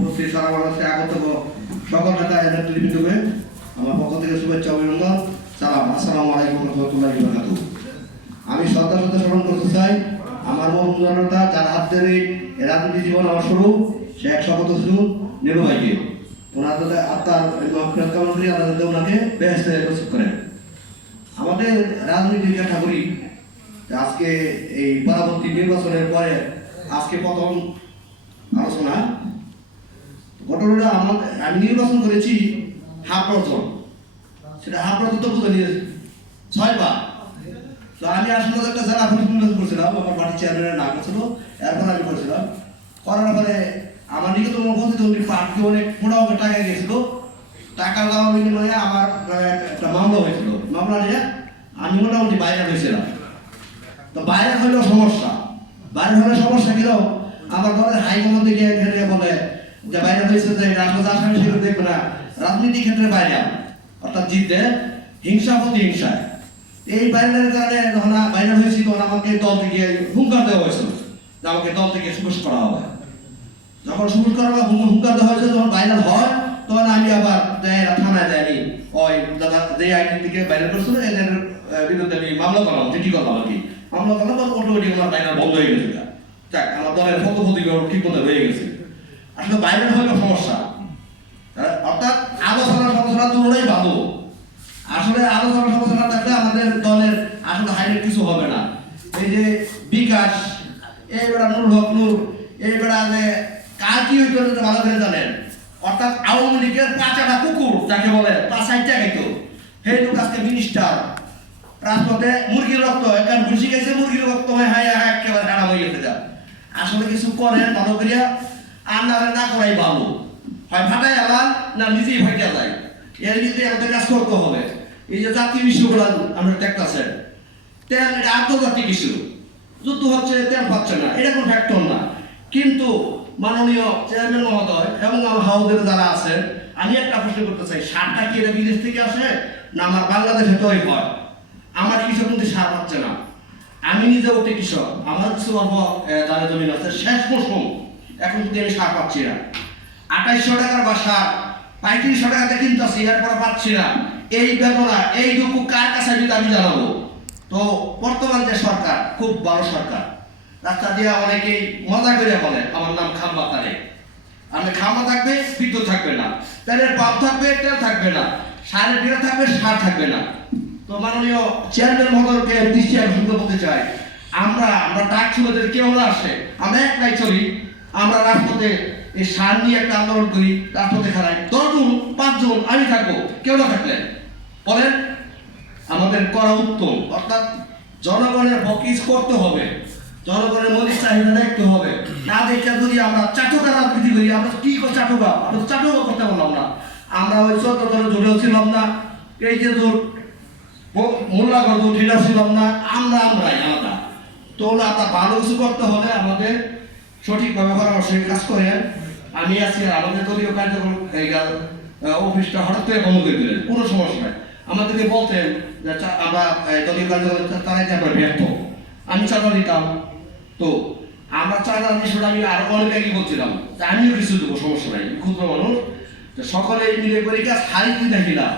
উপস্থিত সারা বাংলাদেশে আগত সকল নেতা নেতৃবৃন্দকে আমার পক্ষ থেকে শুভেচ্ছা অভিনন্দন। সালাম, আসসালামু আলাইকুম রহমতুল্লাহি ওয়া বারাকাতুহু। আমি শ্রদ্ধার সাথে স্মরণ করতে চাই আমার মরহুম জনতা যার হাত ধরে এই রাজনীতি জীবন আমার শুরু, সে এক শপথ শুরু নেলু ভাইকে ওনাদের আত্মার মাগফিরাত কামনা করি, আল্লাহ যাতে ওনাকে বেহেশতে নসিব করেন। আমাদের রাজনীতির ক্যাটাগরি আজকে এই পরবর্তী নির্বাচনের পরে আজকে প্রথম আলোচনা ঘটনাটা আমি নির্বাচন করেছি হাফ প্রথম, সেটা হাফ প্রথম তো বুঝে নিয়েছি 6 বার। তো আমি আসলে একটা জেলা পরিষদ নির্বাচন করছিলাম, আমার পার্টি চেয়ারম্যানের নাম ছিল, এরপর আমি করেছিলাম। করার পরে আমার নিকটতম প্রতিদ্বন্দ্বী প্রার্থী অনেক মোটামুটি টাকা গিয়েছিল, টাকা দেওয়া বিনিময়ে আমার একটা মামলা হয়েছিল। মামলা নিয়ে আমি মোটামুটি বাইরে হয়েছিলাম। তো বাইরে হইলেও সমস্যা, বাইরে হলে সমস্যা কিরকম, আমার দলের হাইকমান্ড থেকে বলে যে বাইরে হয়েছে যে রাষ্ট্র আসামি সেগুলো দেখবে না, রাজনীতি ক্ষেত্রে বাইরে অর্থাৎ জিততে হিংসা প্রতিহিংসায়। এই বাইরের কারণে যখন বাইরে হয়েছি তখন আমাকে দল থেকে হুঙ্কার দেওয়া হয়েছিল যে আমাকে দল থেকে সুপুষ করা হবে। যখন সুপুষ করা হবে হুঙ্কার দেওয়া হয়েছে, যখন বাইরে হয় তখন আমি আবার থানায় যাইনি, ওই দাদা যে আইনি থেকে বাইরে করছিল এদের বিরুদ্ধে আমি মামলা করলাম, চিঠি করলাম আর কি। মামলা করলাম অটোমেটিক আমার বাইরে বন্ধ হয়ে গেছে। যাক, আমার দলের ফটোপতি ঠিক মতো হয়ে গেছে। আসলে বাইরে হইলে সমস্যা, অর্থাৎ আলোচনার সমস্যা দুটোই ভালো। আসলে আলোচনার সমস্যা থাকলে আমাদের দলের আসলে হাইলাইট কিছু হবে না। এই যে বিকাশ, এইবার নুর হক নূর, এইবার যে কার কি হইতো ভালো করে জানেন, অর্থাৎ আওয়ামী লীগের পাঁচাটা কুকুর যাকে বলে 5-6টা খাইতো, সেই লোক আজকে মিনিস্টার। রাজপথে মুরগির রক্ত একটা ঘুষি গেছে, মুরগির রক্ত হয়ে হাই একেবারে খারাপ হয়ে গেছে। যা আসলে কিছু করেন ভালো করিয়া, আর না করাই ভালো, হয় ফাটাই আলান না নিজেই ফাইটা যায়। এর কিন্তু আমাদের কাজ করতে হবে। এই যে জাতীয় ইস্যুগুলো আমরা দেখতেছেন, তেল এটা আন্তর্জাতিক ইস্যু, যুদ্ধ হচ্ছে তেল পাচ্ছে না, এটা কোনো ফ্যাক্টর না। কিন্তু মাননীয় চেয়ারম্যান মহোদয় এবং আমার হাউসের যারা আছেন, আমি একটা প্রশ্ন করতে চাই, সারটা কি এটা বিদেশ থেকে আসে না আমার বাংলাদেশে তৈরি হয়? আমার কৃষক কিন্তু সার পাচ্ছে না। আমি নিজেও একটি কৃষক, আমার কিছু অল্প দাঁড়ে জমিন আছে, শেষ মৌসুম এখন যদি আমি সার পাচ্ছি না। 2800 টাকার বা সার 3500 টাকাতে কিনতেছি, এরপরে পাচ্ছি না। এই বেদনা এই দুঃখ কার কাছে যদি আমি জানাবো? তো বর্তমান যে সরকার খুব ভালো সরকার, রাস্তা দিয়ে অনেকেই মজা করে বলে আমার নাম খাম্বা তারে, আমি খাম্বা থাকবে বিদ্যুৎ থাকবে না, তেলের পাম্প থাকবে তেল থাকবে না, সারের বিড়া থাকবে সার থাকবে না। তো মাননীয় চেয়ারম্যান মহোদয়কে দৃষ্টি আকর্ষণ করতে চাই, আমরা ডাক শুনেদের কেউ না আসে, আমরা একলাই চলি, আমরা রাজপথে এই সার নিয়ে একটা আন্দোলন করি, রাজপথে খারাই 10 জন 5 জন আমি থাকবো, কেউ না থাকলে বলেন আমাদের করা উত্তম। অর্থাৎ জনগণের ফকিস করতে হবে, জনগণের মৌলিক চাহিদা দেখতে হবে। না দেখে যদি আমরা চাটুকা রাজনীতি করি, আমরা কি চাটুকা, আমরা চাটুকা করতে পারলাম না। আমরা ওই 14 দলের জুড়েও ছিলাম না, এই যে জোট মোল্লাগড় জোট এটা ছিলাম না, আমরাই আলাদা। তো আপনার ভালো কিছু করতে হলে আমাদের সঠিকভাবে পরামর্শের কাজ করেন। আমি আছি, আমাদের দলীয় কার্যক্রম অফিসটা হঠাৎ করে বন্ধ করে দিলেন, কোনো সমস্যা নাই। আমাদেরকে বলতেন যে আমরা দলীয় কার্যক্রম চালাইতে আমরা ব্যর্থ, আমি চাঁদা দিতাম। তো আমরা চাঁদা বিষয়টা আমি আরো অনেক আগে বলছিলাম যে আমিও কিছু দেবো, সমস্যা নাই, ক্ষুদ্র মানুষ, সকলে মিলে করে কাজ হারিয়ে দেখিলাম।